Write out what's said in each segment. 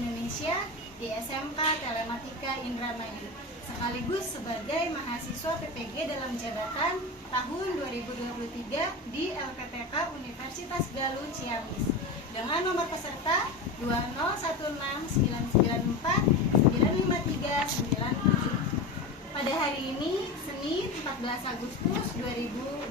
Indonesia di SMK Telematika Indramayu, sekaligus sebagai mahasiswa PPG dalam jabatan tahun 2023 di LPTK Universitas Galuh Ciamis dengan nomor peserta 20169949539. Pada hari ini, Senin 14 Agustus 2023,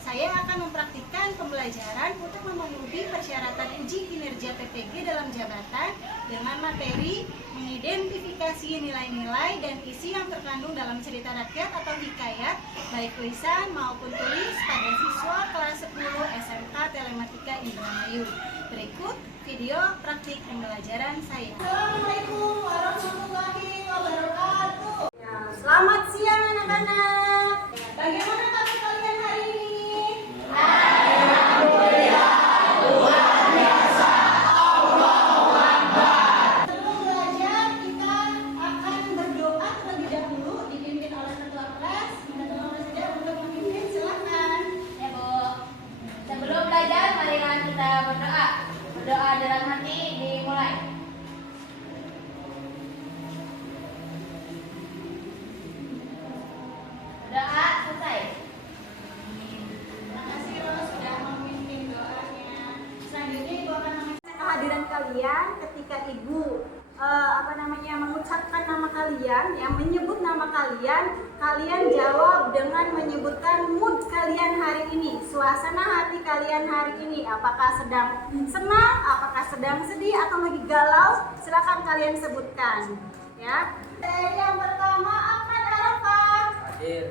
saya akan mempraktikkan pembelajaran untuk memenuhi persyaratan uji kinerja PPG dalam jabatan dengan materi mengidentifikasi nilai-nilai dan isi yang terkandung dalam cerita rakyat atau hikayat, baik tulisan maupun tulis pada siswa kelas 10 SMK Telematika Indramayu. Berikut video praktik pembelajaran saya. Assalamualaikum warahmatullahi wabarakatuh. Selamat siang anak-anak. Bagaimana kabar kalian hari ini? Alhamdulillah, luar biasa. Allahu Akbar. Sebelum belajar, kita akan berdoa terlebih dahulu, dipimpin oleh ketua kelas. Teman-teman saja untuk memimpin, silakan. Ya Bu. Sebelum belajar, marilah kita berdoa. Berdoa dalam hati dimulai. Doa selesai. Terima kasih Ros sudah memimpin doanya. Selanjutnya Ibu akan meminta kehadiran kalian ketika Ibu mengucapkan nama kalian, yang menyebut nama kalian, kalian jawab dengan menyebutkan mood kalian hari ini, suasana hati kalian hari ini, apakah sedang senang, apakah sedang sedih, atau lagi galau, silakan kalian sebutkan. Ya. Yang pertama, Ahmad Arafah. Hadir.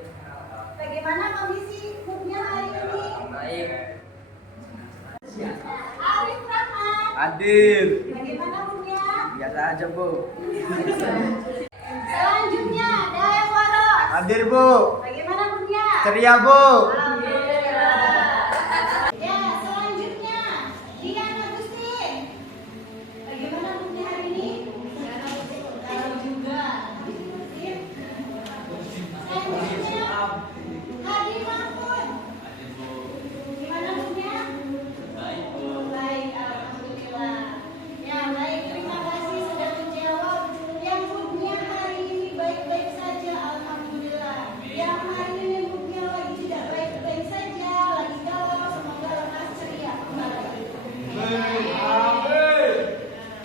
Bagaimana kondisi moodnya hari ini? Baik. Arif Rahman. Hadir. Bagaimana moodnya? Biasa aja, Bu. Selanjutnya, Daeng Waros. Hadir, Bu. Bagaimana moodnya? Ceria, Bu. Alhamdulillah. Ya, selanjutnya, Dian Agustin. Bagaimana moodnya hari ini? Galau juga. Selanjutnya, Hadi Mahfud. Gimana moodnya? Baik, alhamdulillah. Ya, baik, terima kasih sudah menjawab. Yang moodnya hari ini baik-baik saja, alhamdulillah. Yang hari ini moodnya lagi tidak baik-baik saja, lagi galau, semoga lekas ceria kembali.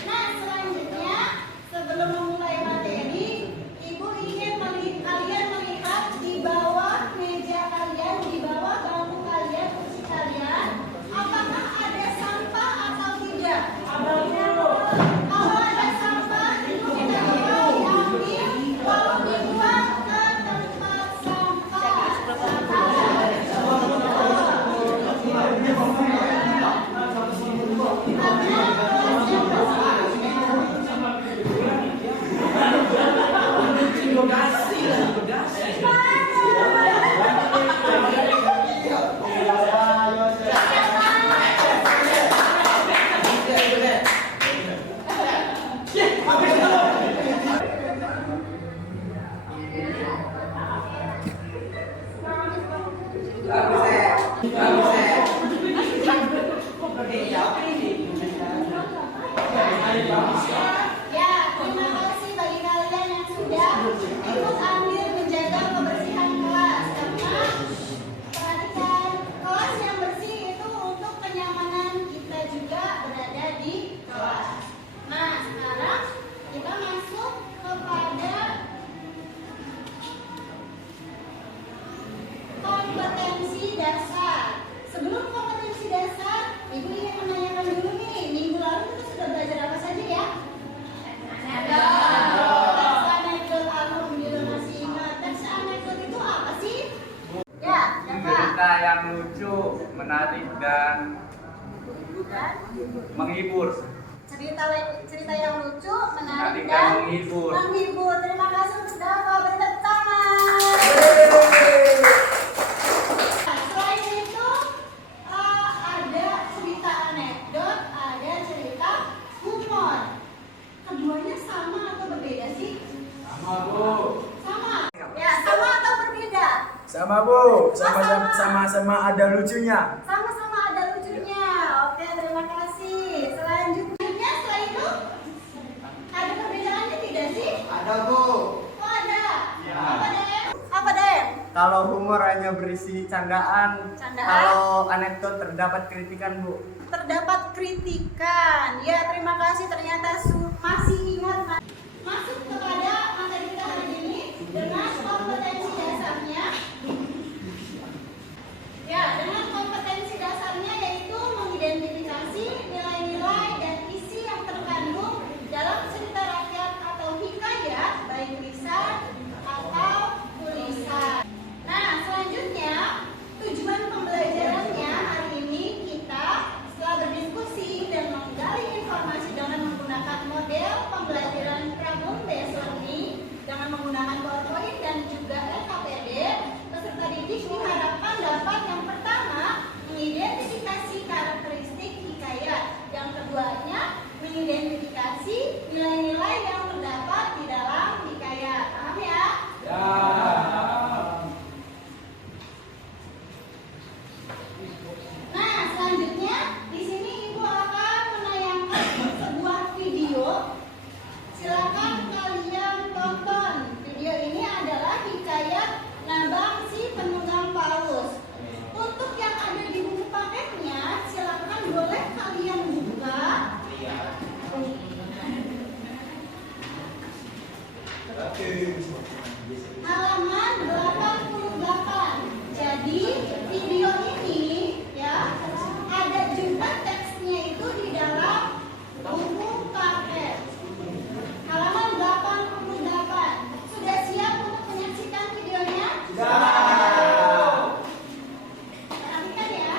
Nah, selanjutnya, sebelum memulai materi, Ibu ingin kalian melihat di bawah meja kalian, di bawah bangku kalian, kursi kalian, apakah ada sampah atau tidak? Kalau ada sampah, itu tidak boleh diambil, kalau dibuang ke tempat sampah. Ya, terima kasih bagi kalian yang sudah ikut andil menjaga kebersihan kelas, karena perhatikan, kelas yang bersih itu untuk kenyamanan kita juga berada di kelas. Nah, sekarang kita masuk kepada kompetensi dasar. Sebelum kompetensi dasar, Ibu ingin menanyakan dulu nih, minggu lalu kita sudah belajar apa saja ya? Teks anekdot, alhamdulillah masih ingat. Teks anekdot itu apa sih? Ya, Cerita yang lucu, menarik, dan menghibur. Cerita yang lucu, menarik, Menarik dan dan menghibur. Terima kasih untuk Dava, beri tepuk tangan. Selain itu, ada cerita anekdot, ada cerita humor. Keduanya sama atau berbeda sih? Sama, Bu. Sama. Ya, sama atau berbeda? Sama, Bu. Sama-sama ada lucunya. Sama-sama ada lucunya. Oke, terima kasih. Selanjutnya, selain humor hanya berisi candaan. Candaan? Kalau anekdot terdapat kritikan, Bu. Terdapat kritikan. Ya, terima kasih, ternyata masih ingat. Masuk kepada materi kita hari ini dengan kompetensi dasarnya. Ya, dengan kompetensi dasarnya yaitu mengidentifikasi nilai-nilai dan isi yang terkandung dalam cerita rakyat atau hikayat, baik lisan atau tulisan. Nah, selanjutnya tujuan pembelajarannya hari ini kita setelah berdiskusi dan menggali informasi dengan menggunakan model pembelajaran problem based learning dengan menggunakan PowerPoint dan juga LKPD, peserta didik diharapkan dapat yang pertama mengidentifikasi karakteristik hikayat, yang keduanya mengidentifikasi nilai-nilai yang terdapat di dalam hikayat. Paham ya? Ya. Nah, selanjutnya di sini Ibu akan menayangkan sebuah video. Silakan kalian tonton. Video ini adalah hikayat Nabang si Penunggang Paus. Untuk yang ada di buku paketnya, silakan boleh kalian buka. Halaman 88. Jadi video ini ya ada juga teksnya itu di dalam buku paket. Halaman 88. Sudah siap untuk menyaksikan videonya? Perhatikan ya.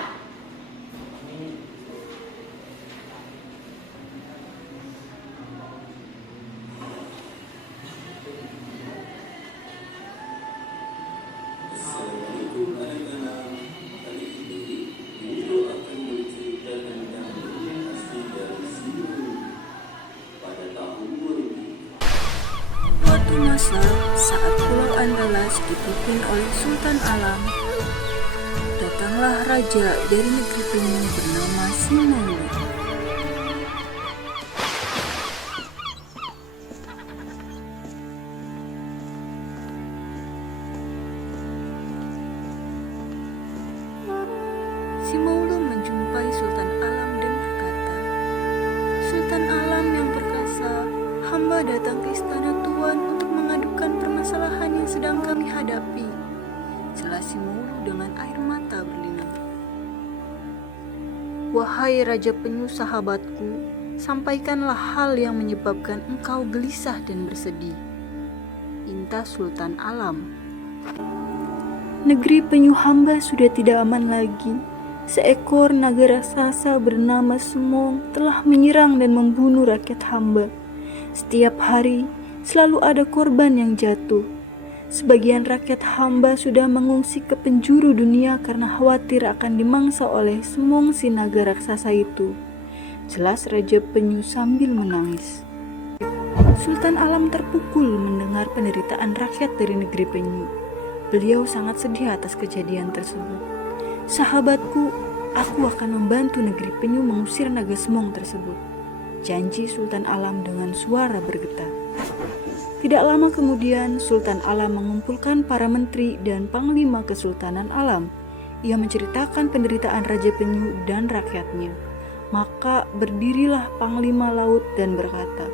Assalamualaikum anak-anak. Kali ini Guru akan menceritakan dahulu asli dari Siwu pada tahun 2000. Suatu masa, saat Pulau Andalas dipimpin oleh Sultan Alam, datanglah raja dari negeri Penyu bernama Simolu. Simolu menjumpai Sultan Alam dan berkata, "Sultan Alam yang perkasa, hamba datang ke istana Tuan untuk mengadukan permasalahan yang sedang kami hadapi." Jelas Simolu dengan air mata berlinang. "Wahai Raja Penyu sahabatku, sampaikanlah hal yang menyebabkan engkau gelisah dan bersedih," pinta Sultan Alam. "Negeri Penyu hamba sudah tidak aman lagi. Seekor naga raksasa bernama Semong telah menyerang dan membunuh rakyat hamba. Setiap hari selalu ada korban yang jatuh. Sebagian rakyat hamba sudah mengungsi ke penjuru dunia karena khawatir akan dimangsa oleh Semong si naga raksasa itu," jelas Raja Penyu sambil menangis. Sultan Alam terpukul mendengar penderitaan rakyat dari negeri Penyu. Beliau sangat sedih atas kejadian tersebut. "Sahabatku, aku akan membantu negeri Penyu mengusir naga Semong tersebut," janji Sultan Alam dengan suara bergetar. Tidak lama kemudian, Sultan Alam mengumpulkan para menteri dan panglima Kesultanan Alam. Ia menceritakan penderitaan Raja Penyu dan rakyatnya. Maka berdirilah Panglima Laut dan berkata,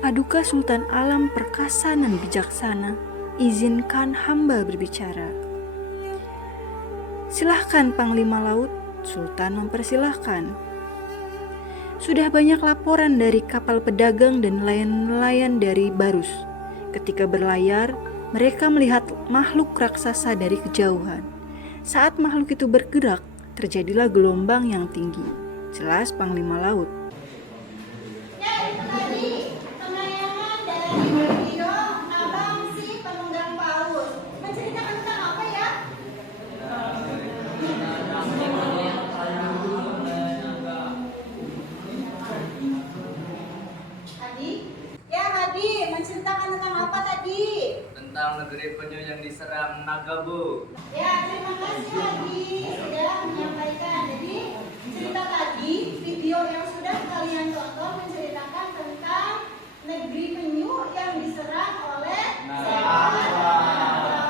"Aduka Sultan Alam perkasa dan bijaksana, izinkan hamba berbicara." "Silahkan Panglima Laut," Sultan mempersilahkan. "Sudah banyak laporan dari kapal pedagang dan nelayan-nelayan dari Barus. Ketika berlayar, mereka melihat makhluk raksasa dari kejauhan. Saat makhluk itu bergerak, terjadilah gelombang yang tinggi," jelas Panglima Laut. Ya, itu tadi penayangan dari video Nabang si Penunggang Paus. Menceritakan tentang apa ya? Hadi? Ya, Hadi, menceritakan tentang apa tadi? Tentang negeri Penyu yang diserang naga, Bu. Ya, terima kasih Hadi sudah menyampaikan. Jadi, cerita tadi, video yang sudah kalian tonton menceritakan tentang negeri Penyu yang diserang oleh seekor naga.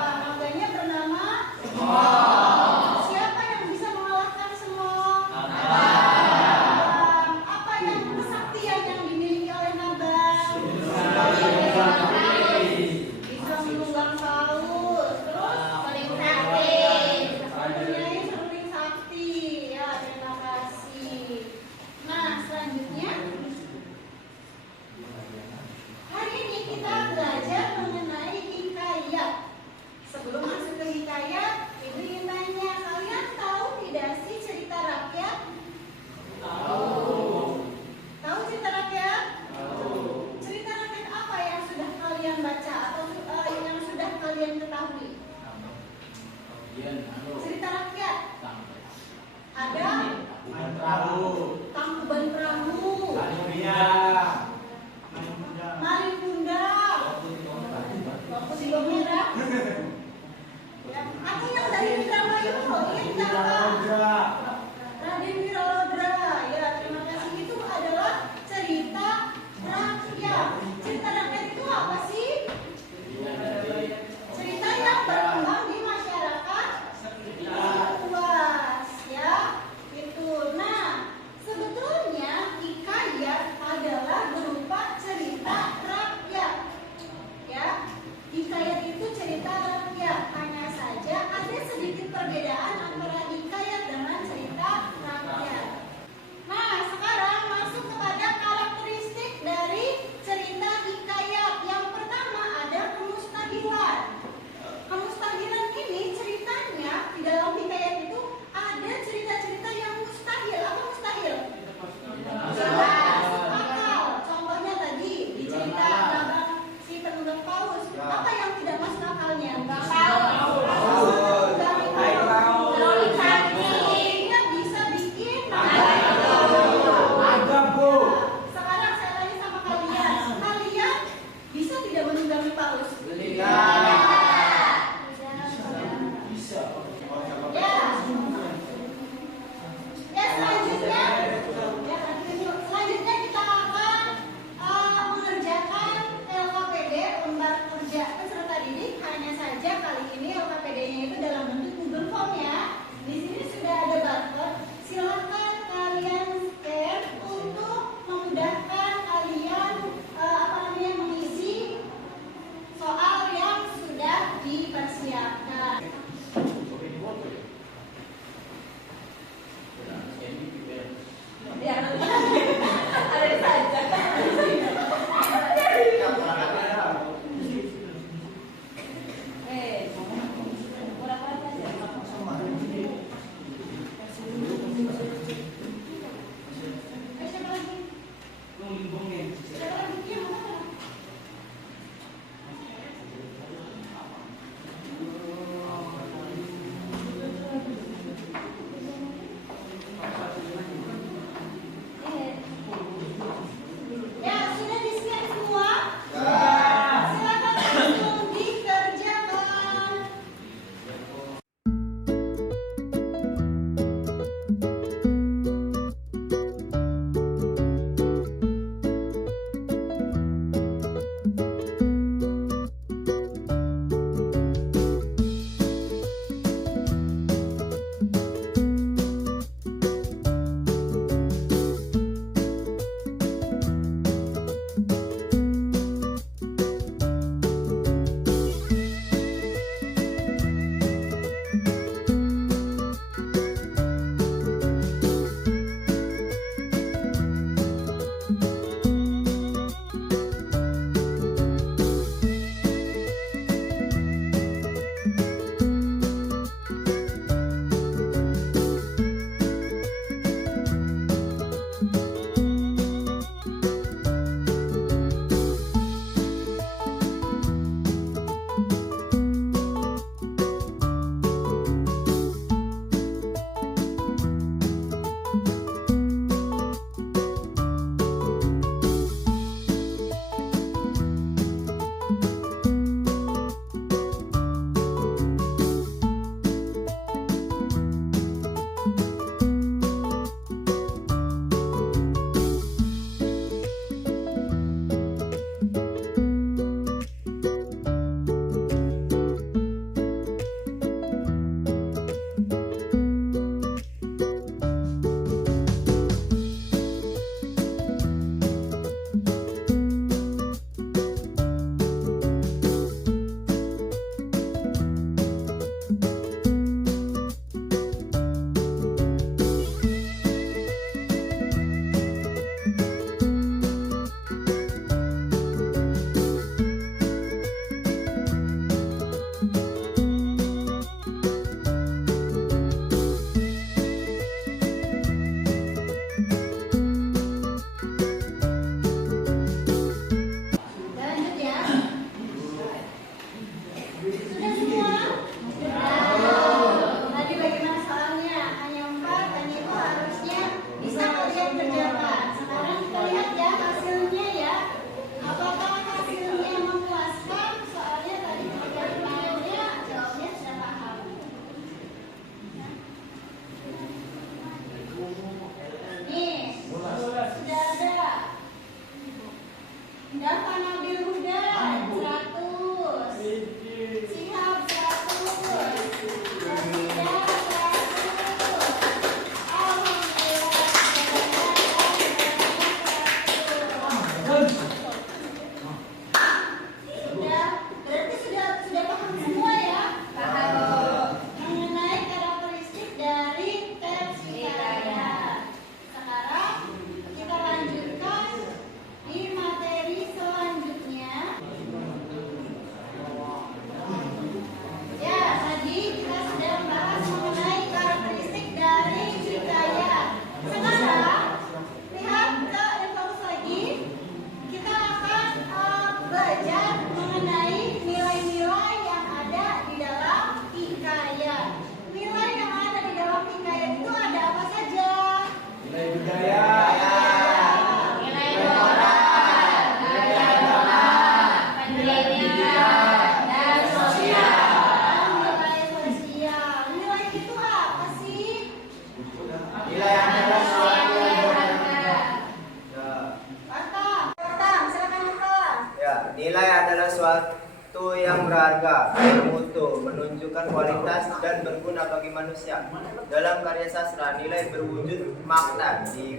sesuatu yang berharga, bermutu, menunjukkan kualitas dan berguna bagi manusia. Dalam karya sastra, nilai berwujud makna di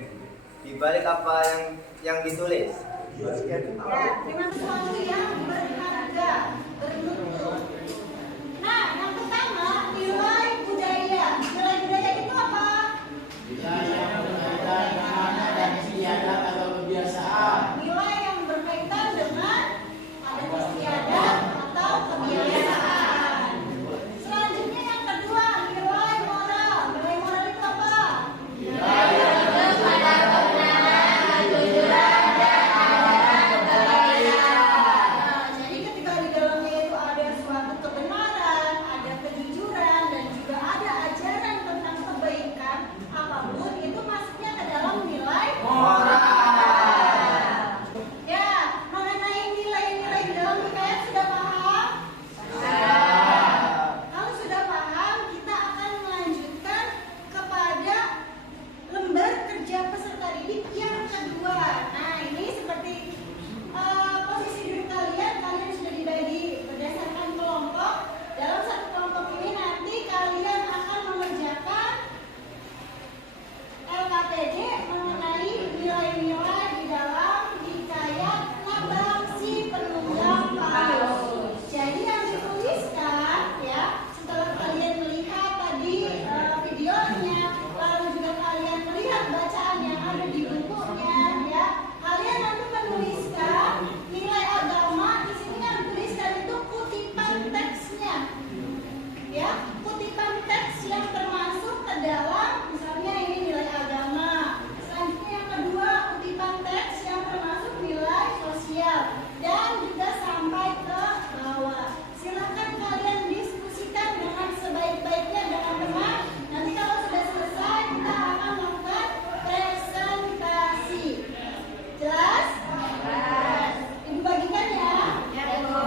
balik apa yang ditulis. Ya, dengan sesuatu yang berharga, bermutu. Nah, yang pertama nilai budaya. Nilai budaya itu apa? Nilai yang berkaitan dengan adat istiadat atau kebiasaan. Selanjutnya yang kedua, nilai moral. Nilai moral itu apa? Jadi ketika di dalamnya itu ada suatu kebenaran, ada kejujuran, dan juga ada ajaran tentang kebaikan, apapun itu masuknya ke dalam nilai moral. Ya, mengenai nilai-nilai di dalam hikayat sudah paham? Kalau sudah paham, kita akan melanjutkan kepada lembar kerja peserta didik yang kedua. Nah, ini seperti posisi duduk kalian sudah dibagi berdasarkan kelompok. Dalam satu kelompok ini nanti kalian akan mengerjakan LKPD mengenai nilai-nilai di dalam hikayat Nabang Si Penunggang Paus. Jadi yang dituliskan ya, setelah kalian melihat tadi videonya, lalu juga kalian melihat bacaan yang ada di bukunya ya, kalian nanti menuliskan nilai agama. Di sini yang dituliskan itu kutipan teksnya. Ya, kutipan teks yang termasuk ke dalam, misalnya ini nilai agama. Selanjutnya yang kedua, kutipan teks yang termasuk nilai sosial dan juga sampai ke bawah. Silakan kalian diskusikan dengan sebaik-baiknya dengan teman. Nanti kalau sudah selesai kita akan melakukan presentasi. Jelas? Jelas. Ibu bagikan ya. Ya, Bu.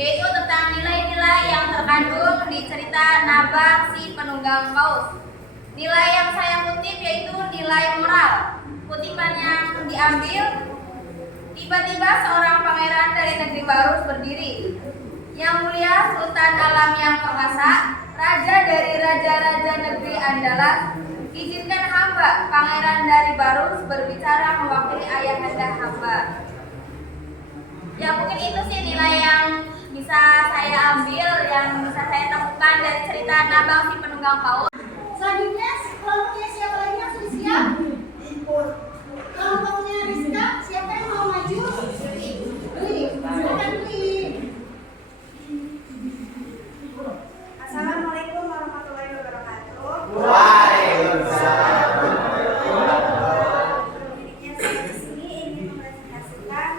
yaitu tentang nilai-nilai yang terkandung di cerita Nabang Si Penunggang Paus. Nilai yang saya kutip yaitu nilai moral. Kutipan yang diambil, tiba-tiba seorang pangeran dari negeri Barus berdiri. Yang mulia Sultan Alam yang perkasa, raja dari raja-raja negeri Andalas, izinkan hamba coba Pangeran dari Barus berbicara mewakili ayahanda hamba. Ya mungkin itu sih nilai yang bisa saya ambil, yang bisa saya temukan dari cerita Nabang si penunggang paus. Selanjutnya kelompoknya siapa lagi yang sudah siap? Kelompoknya Rizka, siapa yang mau maju? Dwi, silakan Dwi. Assalamualaikum warahmatullahi wabarakatuh. Waalaikumsalam. Dirinya saya di sini ingin mempresentasikan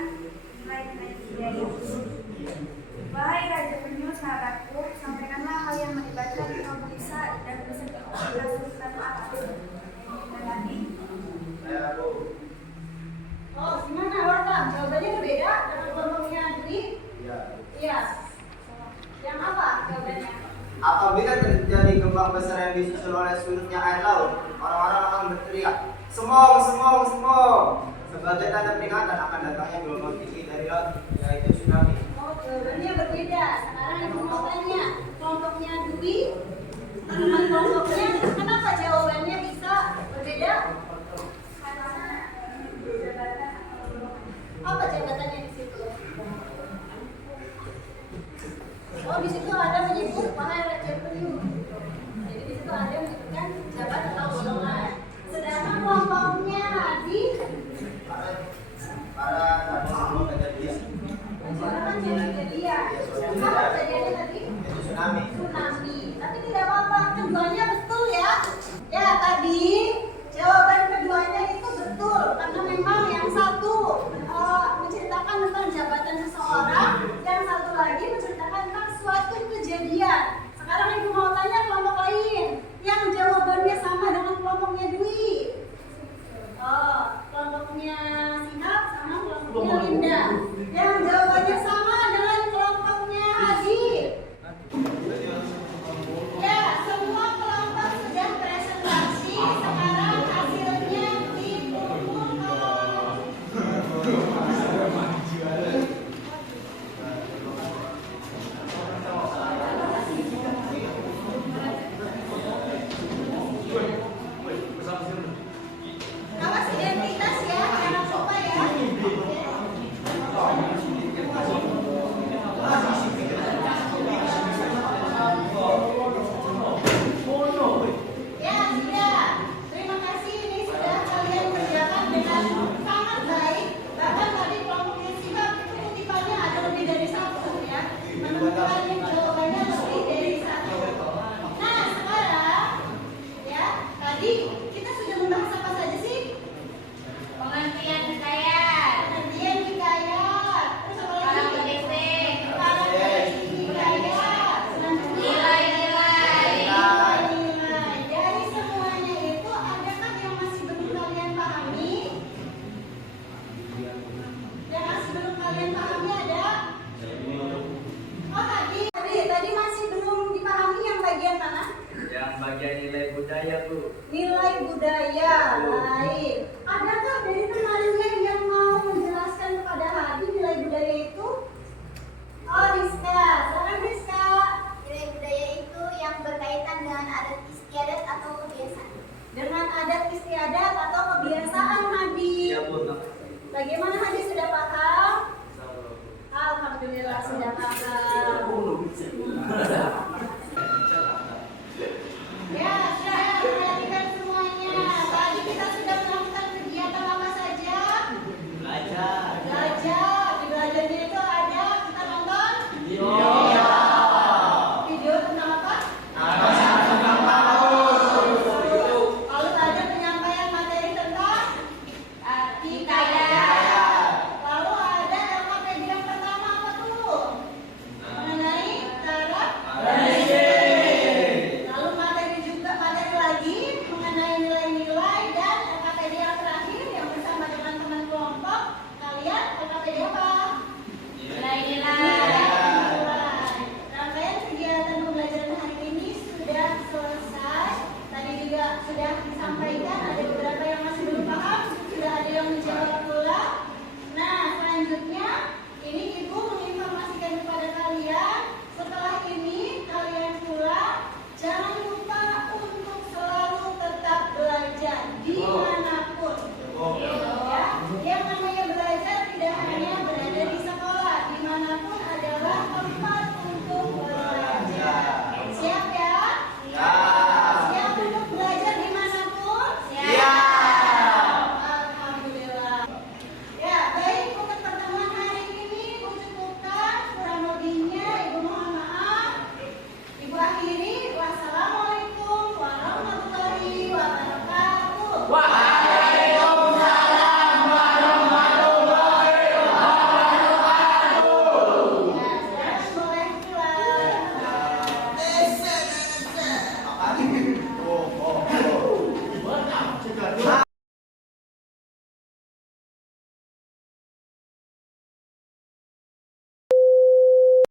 nilai-nilai budaya. Wahai Raja Penyu, sahabatku, sampaikanlah hal yang melibatkan kaum bisa dan beserta Sultan Arab. Dan lagi, Oh, gimana Warta? Jawabannya berbeda dengan kelompoknya Dwi? Ya. Iya. Yang apa jawabannya? Apabila terjadi gelombang besar yang disusul oleh surutnya air laut, orang-orang akan berteriak, "Semong, semong, semong!" sebagai tanda peringatan akan datangnya gelombang tinggi dari laut, yaitu tsunami. Oh, jawabannya berbeda. Sekarang ibu mau tanya, kelompoknya Dwi dengan kelompoknya, kenapa jawabannya bisa berbeda? Apa jabatannya di situ? Oh, di situ ada menyebut wahai Raja Penyu. Jadi di situ ada menyebutkan jabat atau golongan. Sedangkan kelompoknya Hadi, Para semua kejadian menceritakan kejadian. Apa kejadiannya tadi? itu tsunami. Tsunami. Tapi tidak apa-apa, keduanya betul ya. Ya tadi jawaban keduanya itu betul karena memang yang satu menceritakan tentang jabatan seseorang, yang satu lagi menceritakan tentang suatu kejadian. Sekarang ibu mau tanya kelompok lain yang jawabannya sama dengan kelompoknya Dwi. Oh, kelompoknya Sihab sama kelompoknya Linda. Yang jawabannya sama dengan kelompoknya Hadi. Ya, semua kelompok sudah presentasi. Sekarang hasilnya dikumpulkan. Awas identitas ya, jangan lupa ya. Ya, sudah. Terima kasih, ini sudah kalian kerjakan dengan sangat baik. Bahkan tadi kelompoknya Sihab itu kutipannya ada lebih dari satu ya. Menemukan jawabannya lebih dari satu. Nah, sekarang ya, tadi kita sudah membahas apa saja sih? Pengertian hikayat, Pengertian hikayat. Terus apa para lagi? pendidik, Para hikayat. Selanjutnya nilai-nilai. nilai-nilai. Dari semuanya itu adakah yang masih belum kalian pahami? Yang masih belum kalian pahami ada? Oh tadi masih belum dipahami yang bagian mana? Yang bagian nilai budaya, Bu. Nilai budaya. Baik. Adakah dari teman-teman yang mau menjelaskan kepada Hadi nilai budaya itu? Oh Rizka, silakan Rizka. nilai budaya itu yang berkaitan dengan adat istiadat atau kebiasaan. Dengan adat istiadat atau kebiasaan Hadi. Iya, Bu. Bagaimana Hadi sudah paham? Alhamdulillah sudah paham. Ya, sudah perhatikan semuanya. Tadi kita sudah melakukan kegiatan apa saja? Belajar. Di belajarnya itu ada kita nonton? Video tentang apa? Lalu ada penyampaian materi tentang hikayat. Lalu ada LKPD yang pertama apa tuh? Mengenai cara. Lalu materi lagi mengenai nilai-nilai dan LKPD yang terakhir yang bersama dengan teman kelompok kalian LKPD apa? Nilai-nilai. Rangkaian kegiatan pembelajaran hari ini sudah selesai. Tadi juga sudah disampaikan ada beberapa